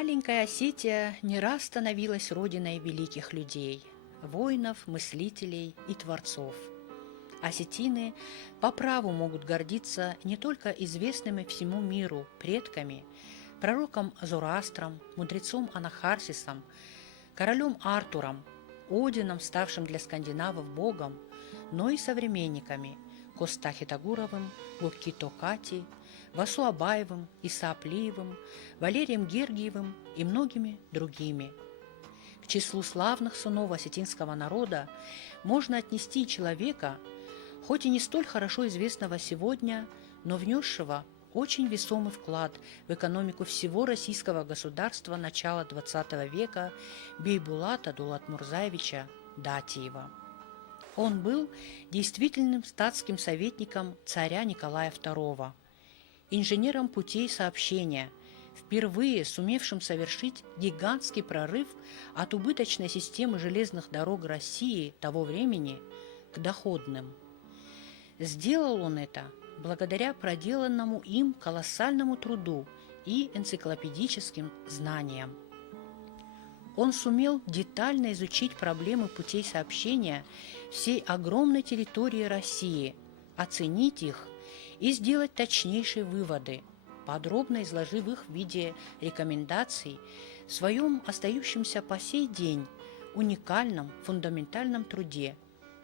Маленькая Осетия не раз становилась родиной великих людей, воинов, мыслителей и творцов. Осетины по праву могут гордиться не только известными всему миру предками, пророком Зороастром, мудрецом Анахарсисом, королем Артуром, Одином, ставшим для скандинавов богом, но и современниками Коста Хитагуровым, Луки Токати, Васу Абаевым, Иса Аплиевым, Валерием Гергиевым и многими другими. К числу славных сынов осетинского народа можно отнести человека, хоть и не столь хорошо известного сегодня, но внесшего очень весомый вклад в экономику всего российского государства начала XX века Бейбулата Дулатмурзаевича Датиева. Он был действительным статским советником царя Николая II, инженером путей сообщения, впервые сумевшим совершить гигантский прорыв от убыточной системы железных дорог России того времени к доходным. Сделал он это благодаря проделанному им колоссальному труду и энциклопедическим знаниям. Он сумел детально изучить проблемы путей сообщения всей огромной территории России, оценить их и сделать точнейшие выводы, подробно изложив их в виде рекомендаций в своем остающемся по сей день уникальном фундаментальном труде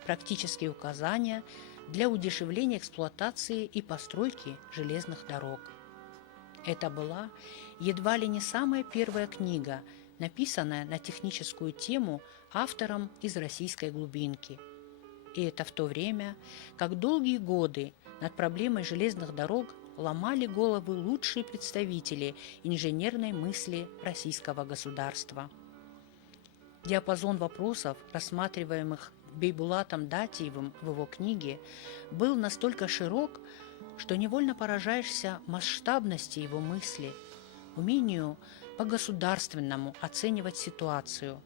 «Практические указания для удешевления эксплуатации и постройки железных дорог». Это была едва ли не самая первая книга, написанная на техническую тему автором из российской глубинки. И это в то время, как долгие годы над проблемой железных дорог ломали головы лучшие представители инженерной мысли российского государства. Диапазон вопросов, рассматриваемых Бейбулатом Датиевым в его книге, был настолько широк, что невольно поражаешься масштабности его мысли, умению по-государственному оценивать ситуацию,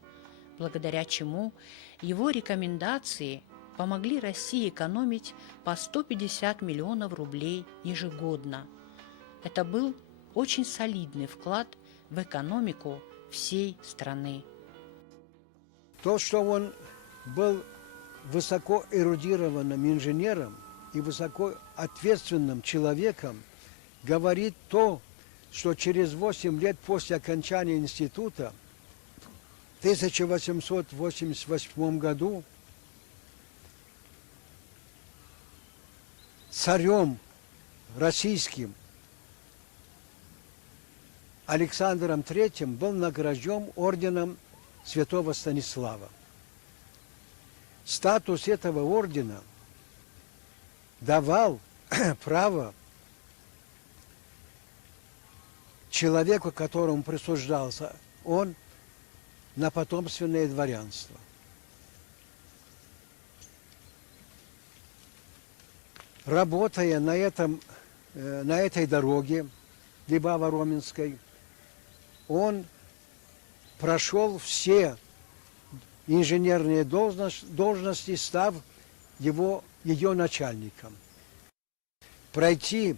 благодаря чему его рекомендации помогли России экономить по 150 миллионов рублей ежегодно. Это был очень солидный вклад в экономику всей страны. То, что он был высоко эрудированным инженером и высоко ответственным человеком, говорит то, что через 8 лет после окончания института в 1888 году царем российским Александром III был награжден орденом Святого Станислава. Статус этого ордена давал право человеку, которому присуждался он, на потомственное дворянство. Работая на этой дороге Либава-Роменской, он прошел все инженерные должности, став ее начальником. Пройти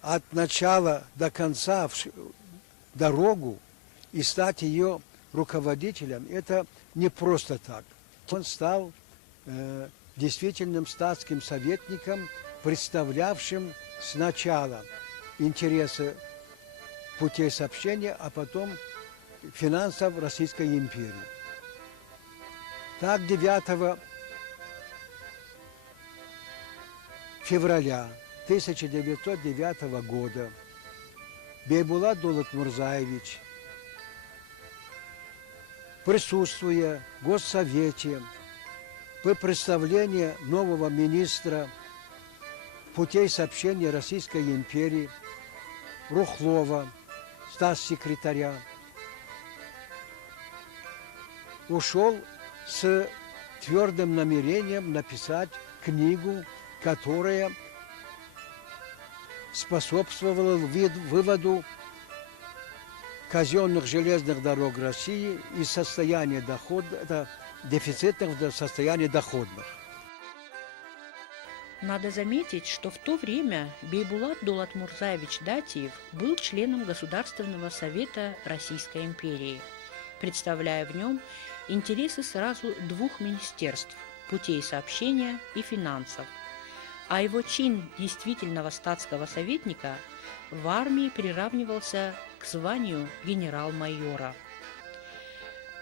от начала до конца дорогу и стать ее руководителем – это не просто так. Он стал действительным статским советником, представлявшим сначала интересы путей сообщения, а потом финансов Российской империи. Так, 9 февраля 1909 года Бейбулат Дулатмурзаевич, присутствуя в Госсовете при представлении нового министра путей сообщения Российской империи Рухлова, статс-секретаря, ушел с твердым намерением написать книгу, которая способствовала выводу казенных железных дорог России из состояния дефицитных в состояние доходных. Надо заметить, что в то время Бейбулат Дулатмурзаевич Датиев был членом Государственного совета Российской империи, представляя в нем интересы сразу двух министерств – путей сообщения и финансов, а его чин действительного статского советника в армии приравнивался к званию генерал-майора.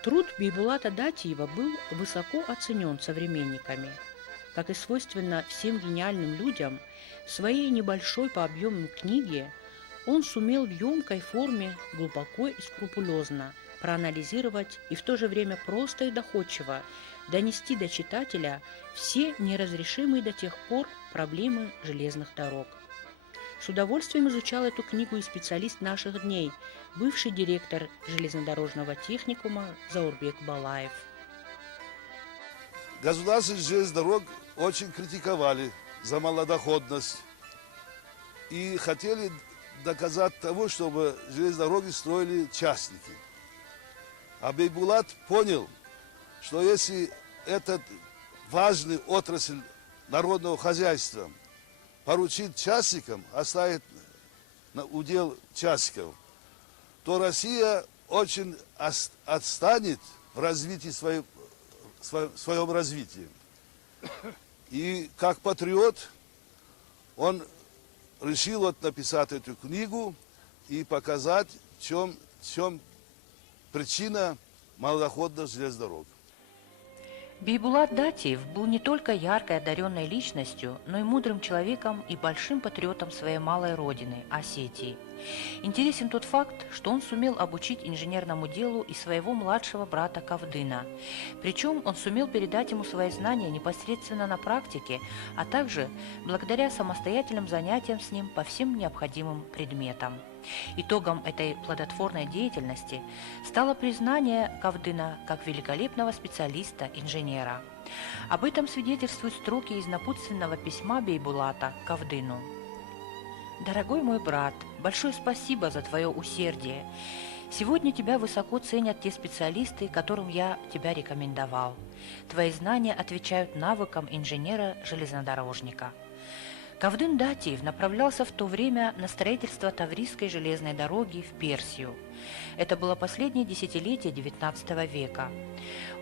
Труд Бейбулата Датиева был высоко оценен современниками. Как и свойственно всем гениальным людям, в своей небольшой по объему книге он сумел в емкой форме глубоко и скрупулезно проанализировать и в то же время просто и доходчиво донести до читателя все неразрешимые до тех пор проблемы железных дорог. С удовольствием изучал эту книгу и специалист наших дней, бывший директор железнодорожного техникума Заурбек Балаев. Государственных железных дорог очень критиковали за малодоходность и хотели доказать того, чтобы железные дороги строили частники. А Бейбулат понял, что если этот важный отрасль народного хозяйства поручить частникам, оставить на удел частников, то Россия очень отстанет в развитии своем развитии. И как патриот он решил написать эту книгу и показать, в чем причина малодоходности железных дорог. Бейбулат Датиев был не только яркой одаренной личностью, но и мудрым человеком и большим патриотом своей малой родины – Осетии. Интересен тот факт, что он сумел обучить инженерному делу и своего младшего брата Кавдына. Причем он сумел передать ему свои знания непосредственно на практике, а также благодаря самостоятельным занятиям с ним по всем необходимым предметам. Итогом этой плодотворной деятельности стало признание Кавдына как великолепного специалиста-инженера. Об этом свидетельствуют строки из напутственного письма Бейбулата Кавдыну. «Дорогой мой брат, большое спасибо за твое усердие. Сегодня тебя высоко ценят те специалисты, которым я тебя рекомендовал. Твои знания отвечают навыкам инженера-железнодорожника». Кавдын Датиев направлялся в то время на строительство Таврийской железной дороги в Персию. Это было последнее десятилетие XIX века.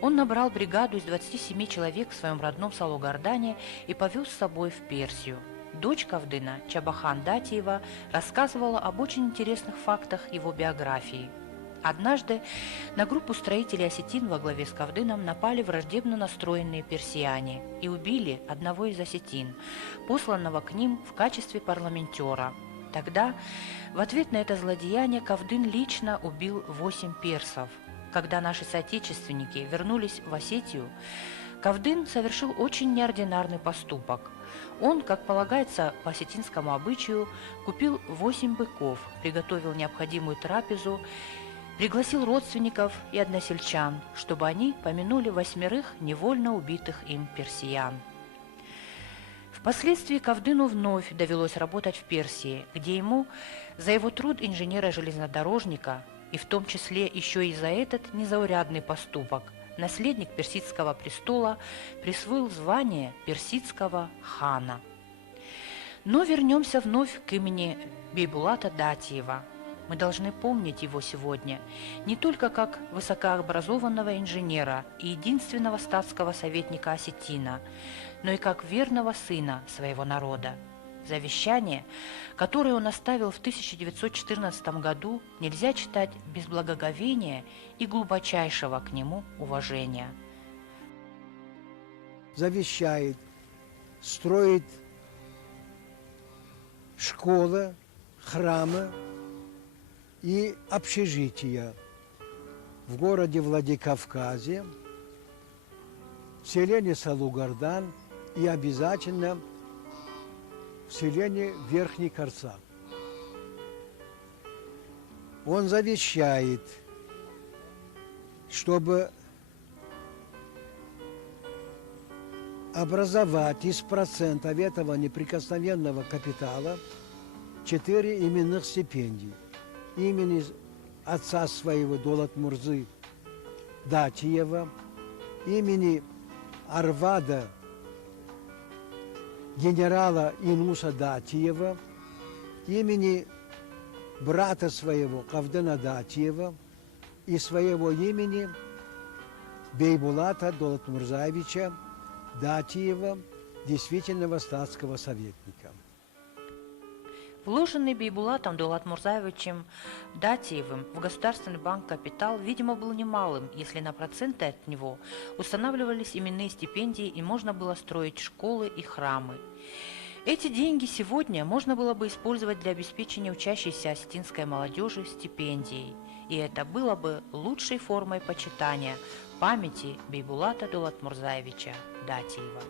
Он набрал бригаду из 27 человек в своем родном Салогардане и повез с собой в Персию. Дочь Кавдына, Чабахан Датиева, рассказывала об очень интересных фактах его биографии. Однажды на группу строителей осетин во главе с Кавдыном напали враждебно настроенные персиане и убили одного из осетин, посланного к ним в качестве парламентера. Тогда, в ответ на это злодеяние, Кавдын лично убил 8 персов. Когда наши соотечественники вернулись в Осетию, Кавдын совершил очень неординарный поступок. Он, как полагается по осетинскому обычаю, купил 8 быков, приготовил необходимую трапезу, пригласил родственников и односельчан, чтобы они помянули 8 невольно убитых им персиян. Впоследствии Кавдыну вновь довелось работать в Персии, где ему за его труд инженера-железнодорожника, и в том числе еще и за этот незаурядный поступок, наследник персидского престола присвоил звание персидского хана. Но вернемся вновь к имени Бейбулата Датиева. Мы должны помнить его сегодня не только как высокообразованного инженера и единственного статского советника осетина, но и как верного сына своего народа. Завещание, которое он оставил в 1914 году, нельзя читать без благоговения и глубочайшего к нему уважения. Завещает строить школы, храмы и общежития в городе Владикавказе, в селении Салугардан и обязательно в селении Верхний Корсак. Он завещает, чтобы образовать из процентов этого неприкосновенного капитала 4 именных стипендий. Имени отца своего Дулатмурзы Датиева, имени Арвада генерала Инуса Датиева, имени брата своего Кавдана Датиева и своего имени Бейбулата Долатмурзаевича Датиева, действительного статского советника. Вложенный Бейбулатом Дулатмурзаевичем Датиевым в Государственный банк капитал, видимо, был немалым, если на проценты от него устанавливались именные стипендии и можно было строить школы и храмы. Эти деньги сегодня можно было бы использовать для обеспечения учащейся осетинской молодежи стипендией, и это было бы лучшей формой почитания памяти Бейбулата Дулатмурзаевича Датиева.